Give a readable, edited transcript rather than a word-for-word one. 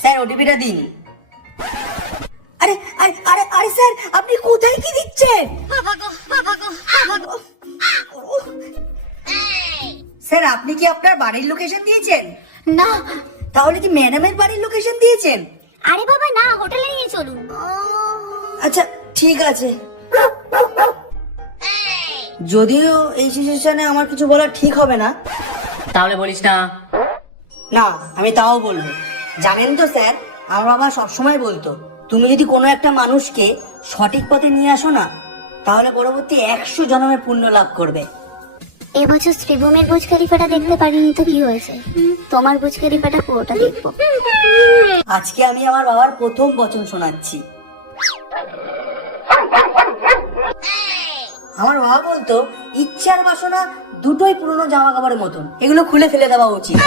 Sir ওটিপিটা দিন। আরে আরে আরে আরে স্যার, আপনি কোথায় কি দিচ্ছেন? স্যার আপনি কি আপনার বাড়ির লোকেশন দিয়েছেন? না। তাহলে কি ম্যাডামের বাড়ির লোকেশন দিয়েছেন? আরে বাবা না, হোটেলে নিয়ে চলুন। আচ্ছা ঠিক আছে। যদিও এই সিচুয়েশনে আমার কিছু বলা ঠিক হবে না। তাহলে বলিস না। না আমি তাও বলবো। জানেন তো স্যার, আমার বাবা সবসময় বলতো, তুমি যদি কোনো একটা মানুষকে সঠিক পথে নিয়ে আসো না, তাহলে পরবর্তী 100 জন্মের পুণ্য লাভ করবে। এবছর শ্রীভূমির বুর্জ খলিফাটা দেখতে পারিনি তো কি হয়েছে, তোমার বুর্জ খলিফাটা পুরোটা দেখবো। আজকে আমি আমার বাবার প্রথম বচন শোনাচ্ছি। আমার বাবা বলতো, ইচ্ছার বাসনা দুটোই পুরনো জামা কাপড়ের মতন, এগুলো খুলে ফেলে দেওয়া উচিত।